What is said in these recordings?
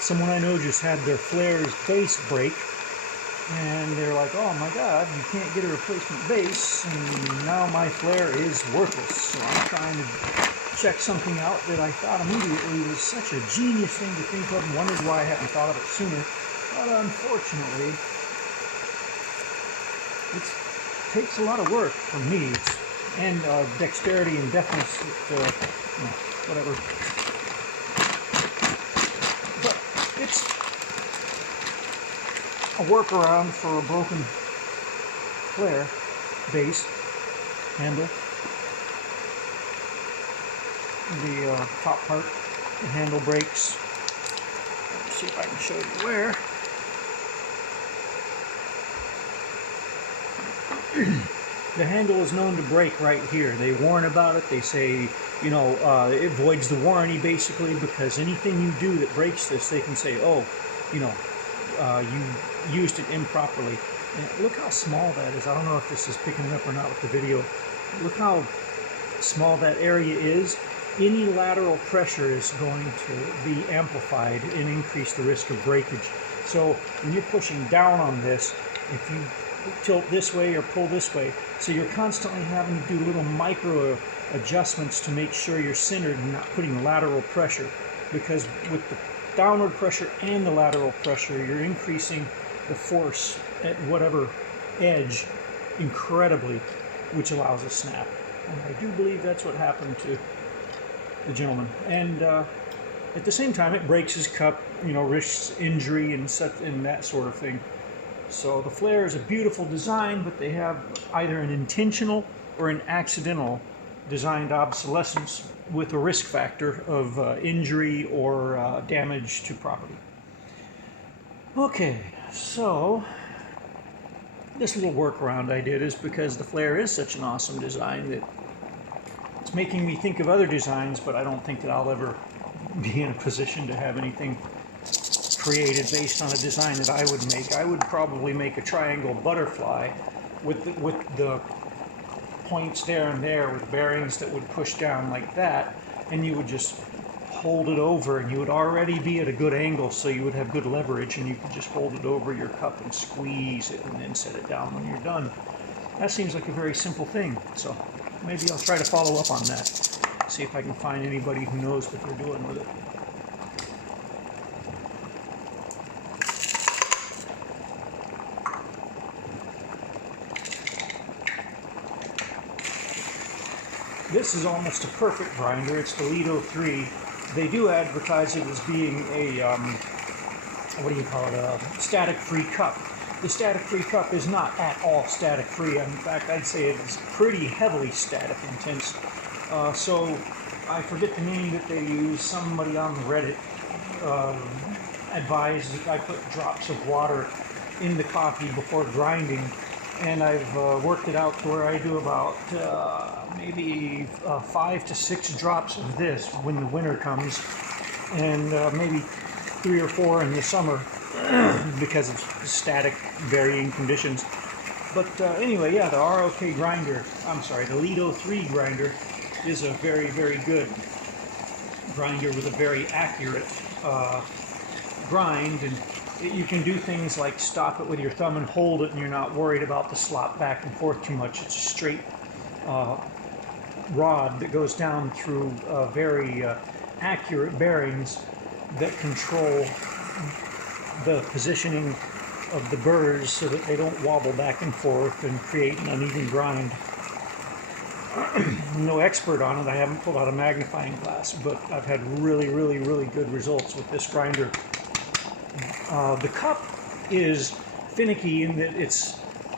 Someone I know just had their flair's base break, and they're like, oh my god, you can't get a replacement base, and now my flair is worthless. So I'm trying to check something out that I thought immediately was such a genius thing to think of, and wondered why I hadn't thought of it sooner. But unfortunately, it takes a lot of work for me, and dexterity and deftness, whatever. But it's a workaround for a broken flair base handle. The top part, the handle breaks. Let's see if I can show you where. The handle is known to break right here. They warn about it. They say, it voids the warranty basically, because anything you do that breaks this, they can say, oh, you used it improperly. And look how small that is. I don't know if this is picking it up or not with the video. Look how small that area is. Any lateral pressure is going to be amplified and increase the risk of breakage. So when you're pushing down on this, if you tilt this way or pull this way, so you're constantly having to do little micro adjustments to make sure you're centered and not putting lateral pressure, because with the downward pressure and the lateral pressure, you're increasing the force at whatever edge incredibly, which allows a snap. And I do believe that's what happened to the gentleman. And at the same time, it breaks his cup, risks injury and that sort of thing. So the flair is a beautiful design, but they have either an intentional or an accidental designed obsolescence with a risk factor of injury or damage to property. Okay, so this little workaround I did is because the flair is such an awesome design that it's making me think of other designs, but I don't think that I'll ever be in a position to have anything created based on a design that I would make. I would probably make a triangle butterfly with the points there and there with bearings that would push down like that, and you would just hold it over, and you would already be at a good angle, so you would have good leverage, and you could just hold it over your cup and squeeze it and then set it down when you're done. That seems like a very simple thing, so maybe I'll try to follow up on that, see if I can find anybody who knows what they're doing with it. This is almost a perfect grinder. It's the Lido 3. They do advertise it as being a, a static-free cup. The static-free cup is not at all static-free. In fact, I'd say it is pretty heavily static intense. So I forget the name that they use. Somebody on Reddit advised that I put drops of water in the coffee before grinding. And I've worked it out to where I do about maybe 5 to 6 drops of this when the winter comes, and maybe 3 or 4 in the summer because of static varying conditions. But anyway, yeah, the ROK grinder, the Lido 3 grinder is a very, very good grinder with a very accurate grind, and you can do things like stop it with your thumb and hold it, and you're not worried about the slop back and forth too much. It's a straight rod that goes down through very accurate bearings that control the positioning of the burrs so that they don't wobble back and forth and create an uneven grind. I'm no expert on it. I haven't pulled out a magnifying glass, but I've had really, really, really good results with this grinder. The cup is finicky in that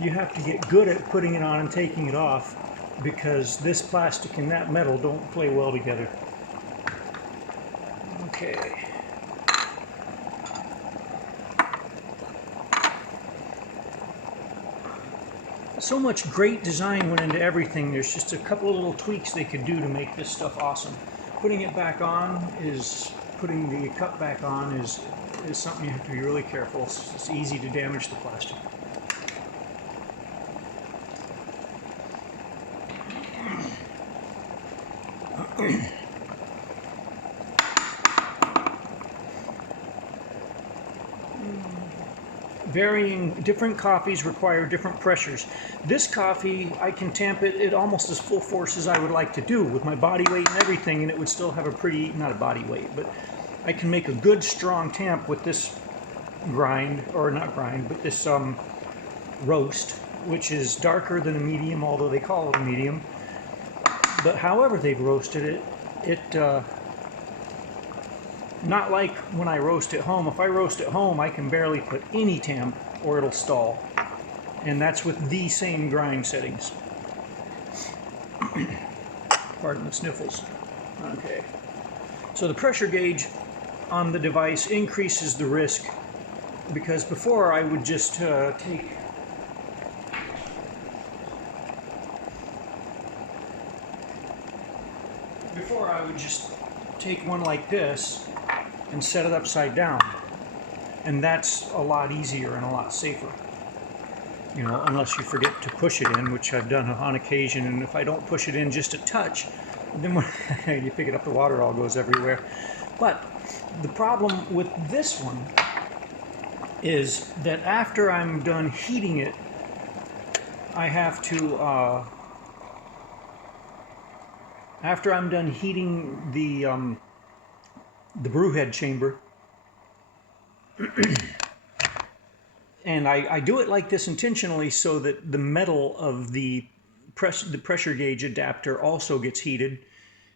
you have to get good at putting it on and taking it off, because this plastic and that metal don't play well together. Okay. So much great design went into everything. There's just a couple of little tweaks they could do to make this stuff awesome. Putting the cup back on is something you have to be really careful. It's easy to damage the plastic. different coffees require different pressures. This coffee, I can tamp it at almost as full force as I would like to do with my body weight and everything, and it would still have a pretty, not a body weight, but I can make a good strong tamp with this grind, or not grind, but this roast, which is darker than a medium, although they call it a medium. But however they've roasted it, not like when I roast at home. If I roast at home, I can barely put any tamp or it'll stall. And that's with the same grind settings. Pardon the sniffles. Okay. So the pressure gauge on the device increases the risk, because before I would just take one like this and set it upside down, and that's a lot easier and a lot safer, you know, unless you forget to push it in, which I've done on occasion. And if I don't push it in just a touch, then when you pick it up, the water all goes everywhere. But the problem with this one is that after I'm done heating it, I have to after I'm done heating the brew head chamber, and I do it like this intentionally so that the metal of the pressure gauge adapter also gets heated.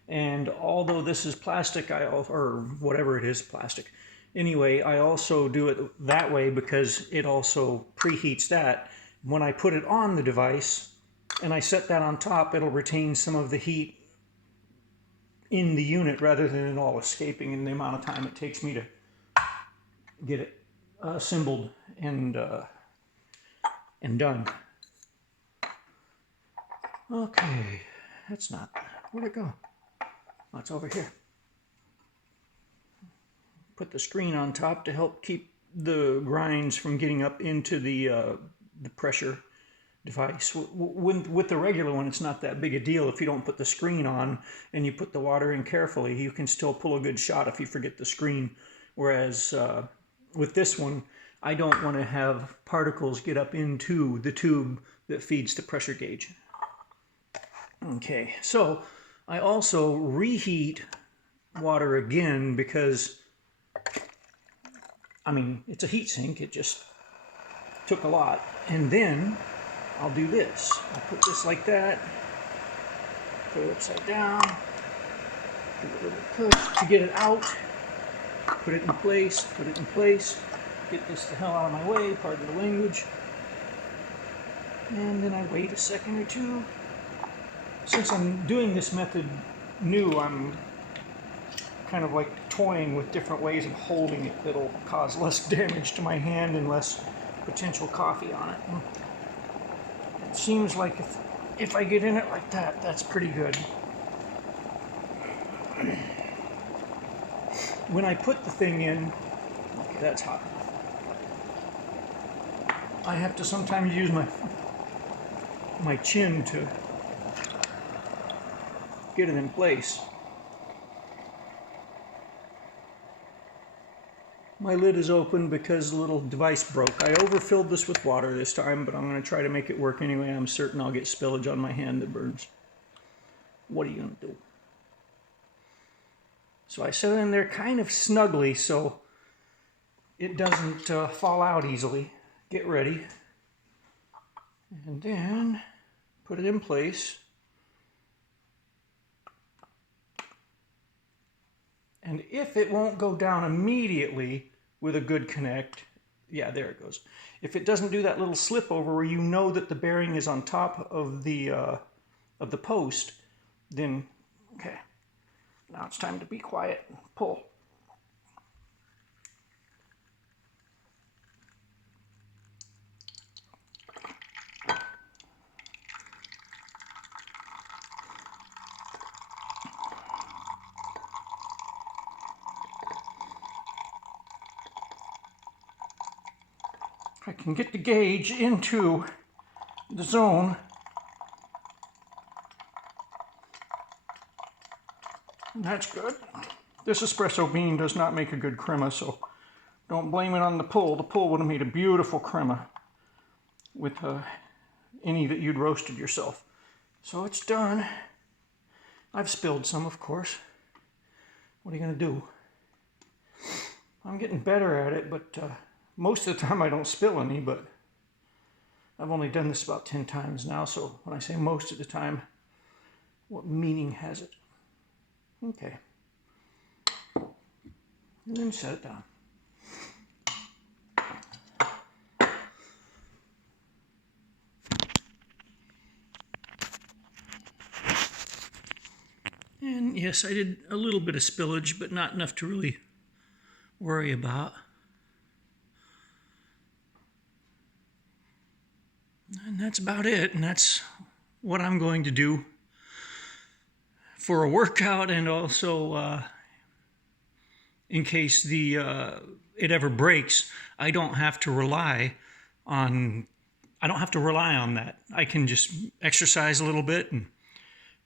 And although this is plastic, or whatever it is, plastic, anyway, I also do it that way because it also preheats that. When I put it on the device and I set that on top, it'll retain some of the heat in the unit rather than it all escaping in the amount of time it takes me to get it assembled and done. Okay, that's not, where'd it go? Oh, it's over here. Put the screen on top to help keep the grinds from getting up into the pressure device. With the regular one, it's not that big a deal. If you don't put the screen on and you put the water in carefully, you can still pull a good shot if you forget the screen. Whereas with this one, I don't want to have particles get up into the tube that feeds the pressure gauge. Okay, so I also reheat water again because, I mean, it's a heat sink. It just took a lot. And then I'll do this. I'll put this like that, put it upside down, give it a little push to get it out, put it in place, get this the hell out of my way, pardon the language, and then I wait a second or two. Since I'm doing this method new, I'm kind of like toying with different ways of holding it that'll cause less damage to my hand and less potential coffee on it. It seems like if I get in it like that, that's pretty good. When I put the thing in, okay, that's hot. I have to sometimes use my chin to get it in place. My lid is open because the little device broke. I overfilled this with water this time, but I'm going to try to make it work anyway. I'm certain I'll get spillage on my hand that burns. What are you going to do? So I set it in there kind of snugly so it doesn't fall out easily. Get ready. And then put it in place. And if it won't go down immediately with a good connect, yeah, there it goes. If it doesn't do that little slip over where you know that the bearing is on top of the post, then, okay, now it's time to be quiet and pull. I can get the gauge into the zone. And that's good. This espresso bean does not make a good crema, so Don't blame it on the pull. The pull would have made a beautiful crema with any that you'd roasted yourself. So it's done. I've spilled some, of course. What are you going to do? I'm getting better at it, but most of the time I don't spill any, but I've only done this about 10 times now, so when I say most of the time, what meaning has it? Okay. And then set it down. And yes, I did a little bit of spillage, but not enough to really worry about. And that's about it. And that's what I'm going to do for a workout, and also in case it ever breaks, I don't have to rely on that. I can just exercise a little bit and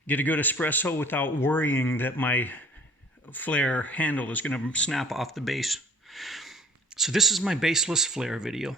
get a good espresso without worrying that my flair handle is going to snap off the base. So this is my baseless flair video.